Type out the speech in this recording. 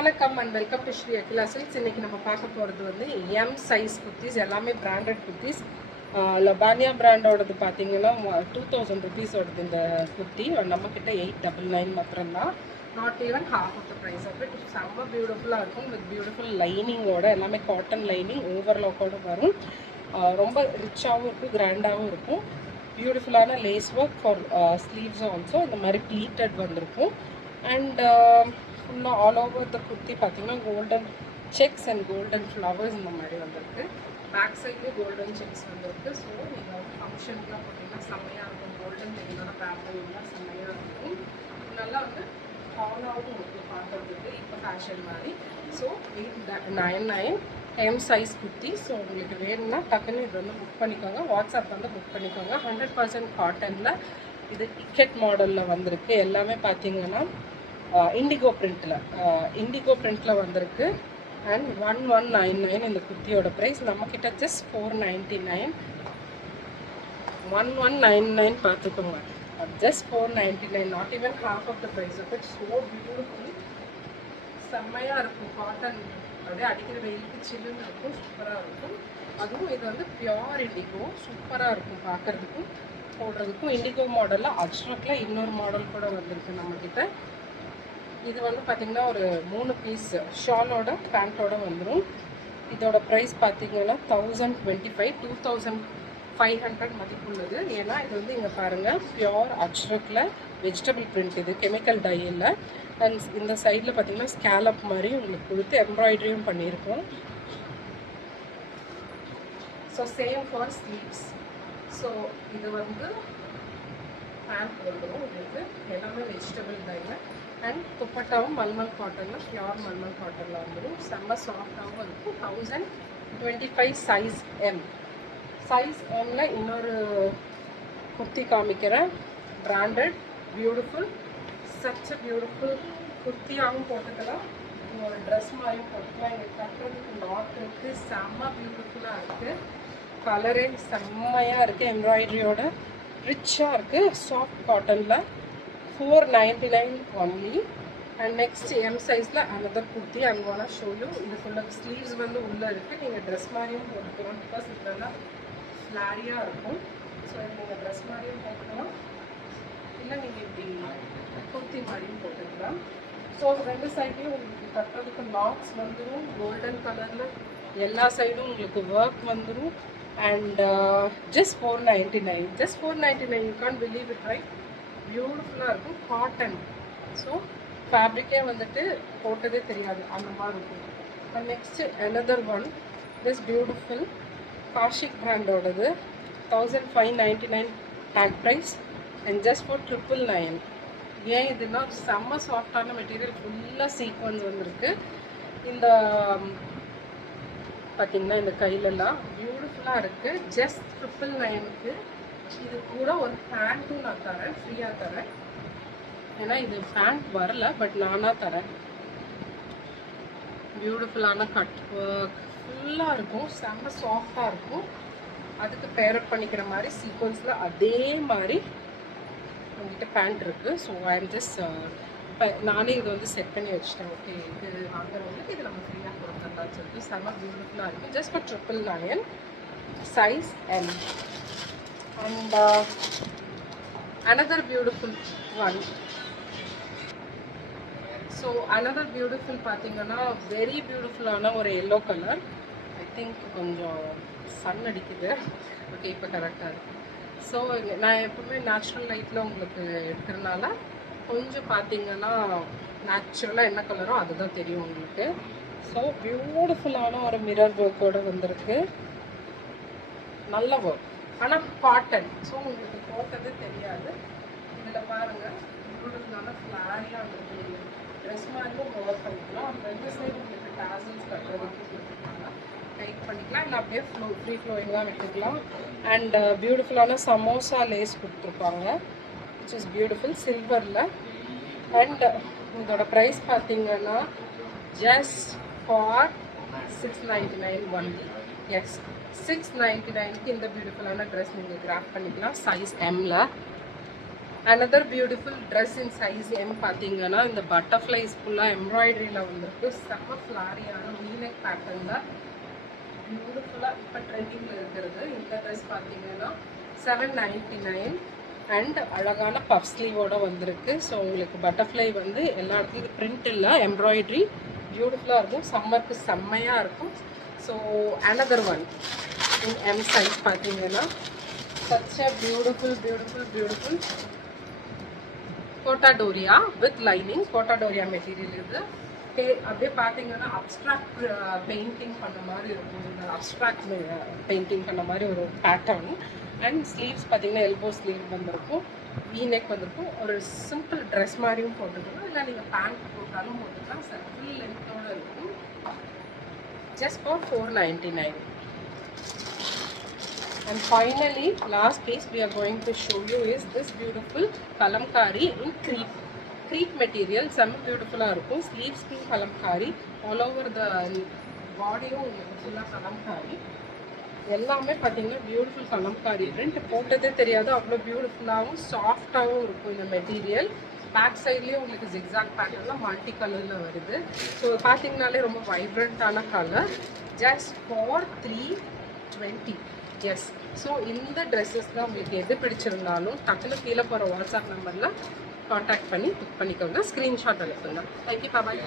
வணக்கம் and welcome to Sri Akila Silks. இன்னைக்கு நம்ம பார்க்க போகிறது வந்து எம் சைஸ் குர்த்திஸ், எல்லாமே பிராண்டட் குர்த்திஸ். லபானியா பிராண்டோடது பார்த்தீங்கன்னா 2000 ருபீஸோடது இந்த குர்த்தி. நம்மக்கிட்ட 899 மாத்திரம்தான், not even half of the price of it. செம்ம பியூட்டிஃபுல்லாக இருக்கும் வித் பியூட்டிஃபுல் லைனிங்கோட, எல்லாமே காட்டன் லைனிங் ஓவர்லாக்கோட வரும். ரொம்ப ரிச்சாகவும் இருக்கும், கிராண்டாகவும் இருக்கும். பியூட்டிஃபுல்லான lace work for sleeves also இந்த மாதிரி ப்ளீட்டட் வந்திருக்கும். அண்ட் ஃபுல்லாக ஆல் ஓவர் த குர்த்தி பார்த்தீங்கன்னா golden sex and golden flowers இந்த மாதிரி வந்திருக்கு. பேக் சைட்லேயும் கோல்டன் செக்ஸ் வந்திருக்கு. ஸோ நீங்கள் வந்து ஃபங்க்ஷனுக்குலாம் போட்டிங்கன்னா செம்மையாக இருக்கும். கோல்டன் தெரியலோட பேட்டர்ன்லாம் செம்மையாக இருக்கும். நல்லா வந்து ஹாலாகவும் இருக்கும் பார்க்குறதுக்கு, இப்போ ஃபேஷன் மாதிரி. So 899 M size kurti. So உங்களுக்கு வேணும்னா டக்குன்னு இது வந்து புக் பண்ணிக்கோங்க, வாட்ஸ்அப் வந்து புக் பண்ணிக்கோங்க. 100% காட்டனில் இது இக்கெட் மாடலில் வந்திருக்கு. எல்லாமே பார்த்தீங்கன்னா இண்டிகோ பிரிண்ட்டில் வந்திருக்கு. அண்ட் 1199 இந்த குர்த்தியோட ப்ரைஸ். நம்மக்கிட்ட ஜஸ்ட் 499, 1199 பார்த்துக்கோங்க. Just 499, not even half of the price of it. So beautiful, செம்மையாக இருக்கும். காட்டன் அப்படியே அடிக்கிற வெயிலுக்கு சில்லுன்னு இருக்கும், சூப்பராக இருக்கும். அதுவும் இது வந்து பியோர் இண்டிகோ, சூப்பராக இருக்கும் பார்க்குறதுக்கும் போடுறதுக்கும். இண்டிகோ மாடலில் அஜ்ரக்கில் இன்னொரு மாடல் கூட வந்திருக்கு நம்மக்கிட்ட. இது வந்து பார்த்திங்கன்னா ஒரு 3 பீஸ் ஷாலோட பேண்ட்டோட வந்துடும். இதோட ப்ரைஸ் பார்த்திங்கன்னா 1025, 2500 மதிப்புள்ளது. ஏன்னா இது வந்து இங்கே பாருங்கள், பியோர் அஜ்ரக்கில் வெஜிடபிள் பிரிண்ட், இது கெமிக்கல் டை இல்லை. அண்ட் இந்த சைடில் பார்த்திங்கன்னா ஸ்கேலப் மாதிரி உங்களுக்கு கொடுத்து எம்ப்ராய்டரியும் பண்ணியிருக்கோம். So same for sleeves. So இது வந்து பேண்ட் வந்துடும் உங்களுக்கு, எல்லாமே வெஜிடபிள் டைல. அண்ட் துப்பட்டாவும் மல்மல் காட்டனில், பியோர் மல்மல் காட்டனில் வந்துடும். செம்ம சாஃப்டாகவும் இருக்கும். 1025 சைஸ் எம். சைஸ் எம்மில் இன்னொரு குர்த்தி காமிக்கிறேன். பிராண்டட், பியூட்டிஃபுல், சச் பியூட்டிஃபுல் குர்த்தியாகவும் போட்டுக்கலாம், ஒரு ட்ரெஸ் மாதிரியும் போட்டுக்கலாம். இங்கே கட்டுறதுக்கு நாட் இருக்குது, செம்ம பியூட்டிஃபுல்லாக இருக்குது. கலரே செம்மையாக இருக்குது, எம்ப்ராய்டரியோட ரிச்சாக இருக்குது. சாஃப்ட் காட்டனில் 499 ஒன்லி. அண்ட் நெக்ஸ்ட் எம் சைஸில் another kurti I'm gonna show you. இது ஃபுல்லாக ஸ்லீவ்ஸ் வந்து உள்ளே இருக்குது. நீங்கள் ட்ரெஸ் மாதிரியும் போட்டுக்கலாம், பிகாஸ் இதெல்லாம் ஃப்ளாரியாக இருக்கும். ஸோ நீங்கள் ட்ரெஸ் மாதிரியும் போட்டுக்கலாம், இல்லை நீங்கள் இப்படி குர்த்தி மாதிரியும் போட்டுக்கலாம். ஸோ 2 சைட்லேயும் உங்களுக்கு கட்டுறதுக்கு லாக்ஸ் வந்துடும், கோல்டன் கலரில் எல்லா சைடும் உங்களுக்கு ஒர்க் வந்துடும். And just 499, just 499. You can't believe it, right? பியூட்டிஃபுல்லாக இருக்கும், காட்டன். ஸோ ஃபேப்ரிக்கே வந்துட்டு போட்டதே தெரியாது, அந்த மாதிரி இருக்கும். And next another one, this beautiful காஷிக் பிராண்டோடது. 1599 tag price and just for 999. ஏன் இதுனா செம்ம சாஃப்டான மெட்டீரியல், ஃபுல்லாக சீக்வன்ஸ் வந்திருக்கு. இந்த பார்த்திங்கன்னா இந்த கையிலலாம் பியூட்டிஃபுல்லாக இருக்குது. ஜஸ்ட் 999க்கு இது கூட ஒரு பேண்ட்டும் நான் தரேன், ஃப்ரீயாக தரேன். ஏன்னா இது பேண்ட் வரல, பட் நானாக தரேன். பியூட்டிஃபுல்லான கட் ஒர்க் ஃபுல்லாக இருக்கும், செம்ம சாஃப்டாக இருக்கும். அதுக்கு பேரப் பண்ணிக்கிற மாதிரி சீக்வன்ஸில் அதே மாதிரி உங்கள்கிட்ட பேண்ட் இருக்குது. ஸோ ஐ எம் ஜஸ்ட் இப்போ நானே இது வந்து செட் பண்ணி வச்சுட்டேன். ஓகே, இது வாங்குறவங்களுக்கு இது நம்ம ஃப்ரீயாக கொடுத்துடலாம்னு சொல்லிட்டு செம்ம பியூட்டிஃபுல்லாக இருக்குது. Just for 999 size M. And another beautiful one. So another beautiful பார்த்தீங்கன்னா வெரி பியூட்டிஃபுல்லான ஒரு எல்லோ கலர். ஐ திங்க் கொஞ்சம் சன் அடிக்குது. ஓகே, இப்போ கரெக்டாக இருக்குது. ஸோ நான் எப்பவுமே நேச்சுரல் லைட்டில் உங்களுக்கு எடுக்கிறதுனால கொஞ்சம் பார்த்தீங்கன்னா நேச்சுரலாக என்ன கலரோ அதுதான் தெரியும் உங்களுக்கு. ஸோ பியூட்டிஃபுல்லான ஒரு மிரர் ஒர்க்கோடு வந்திருக்கு, நல்ல ஒர்க், ஆனால் காட்டன். ஸோ உங்களுக்கு போட்டது தெரியாது. இதில் பாருங்கள், பியூட்டிஃபுல்லான ஃப்ளாரியாக வந்துருக்கு. நீங்கள் ட்ரெஸ் மாதிரியும் ஒர்க் பண்ணிக்கலாம். அந்த 2 சைடு உங்களுக்கு டேசல்ஸ் கட்டுறதுக்கு கொடுத்துருக்காங்க, டைட் பண்ணிக்கலாம், இல்லை அப்படியே ஃப்ரீ ஃப்ளோயிங்காக விட்டுக்கலாம். அண்ட் பியூட்டிஃபுல்லான சமோசா லேஸ் கொடுத்துருப்பாங்க, விச் இஸ் பியூட்டிஃபுல், சில்வரில். அண்ட் இதோட ப்ரைஸ் பார்த்தீங்கன்னா ஜஸ்ட் ஃபார் 699 ஒன்லி. எஸ், 699க்கு இந்த பியூட்டிஃபுல்லான ட்ரெஸ் நீங்கள் கிராப் பண்ணிக்கலாம், சைஸ் எம்மில். another beautiful dress in size M பார்த்தீங்கன்னா இந்த butterflies ஃபுல்லாக எம்ப்ராய்டரியில் வந்திருக்கு. செம்ம ஃப்ளாரியான V-neck பேட்டர்னில் பியூட்டிஃபுல்லாக இப்போ ட்ரெண்டிங்கில் இருக்கிறது. இந்த ட்ரெஸ் பார்த்தீங்கன்னா $799 அண்ட் அழகான பஃப் ஸ்லீவோடு வந்திருக்கு. ஸோ உங்களுக்கு பட்டர்ஃப்ளை வந்து எல்லா இடத்துலையும் பிரிண்ட் இல்லை, எம்ப்ராய்டரி பியூட்டிஃபுல்லாக இருக்கும். சம்மருக்கு செம்மையாக இருக்கும். So another one in M size பார்த்தீங்கன்னா such a beautiful Kota Doria with lining. Kota Doria material இது. அப்படியே பார்த்தீங்கன்னா அப்ட்ராக்ட் பெயிண்டிங் பண்ண மாதிரி இருக்கும். இந்த அப்ட்ராக்ட் பெயிண்டிங் பண்ண மாதிரி ஒரு பேட்டர்ன். அண்ட் ஸ்லீவ்ஸ் பார்த்தீங்கன்னா எல்போ ஸ்லீவ் வந்திருக்கும், V-neck வந்திருக்கும். ஒரு சிம்பிள் ட்ரெஸ் மாதிரியும் போட்டுக்கலாம், இல்லை நீங்கள் பேண்ட் போட்டாலும் போட்டுக்கலாம். ஃபுல் லென்த்தோடு இருக்கும். Just for $499. And finally, last piece we are going to show you is this beautiful kalamkari in crepe material. Some beautiful இருக்கும். Sleeves to kalamkari, all over the body full kalamkari. எல்லாமே பார்த்தீங்கன்னா beautiful Kalamkari print. போட்டதே தெரியாது, அவ்வளோ பியூட்டிஃபுல்லாகவும் சாஃப்டாகவும் இருக்கும் இந்த material. Back சைட்லேயே உங்களுக்கு ஜிக்ஸாக் பேட்டர்னில் மல்டி கலரில் வருது. ஸோ பார்த்தீங்கனாலே ரொம்ப வைப்ரண்ட்டான colour. Just for $320. Yes. So இந்த ட்ரெஸ்ஸஸ் தான் உங்களுக்கு எது பிடிச்சிருந்தாலும் டக்குனு கீழே போகிற வாட்ஸ்அப் நம்பரில் காண்டாக்ட் பண்ணி புக் பண்ணிக்கோங்க, ஸ்க்ரீன்ஷாட் அனுப்புங்க. தேங்க்யூ, பாய்.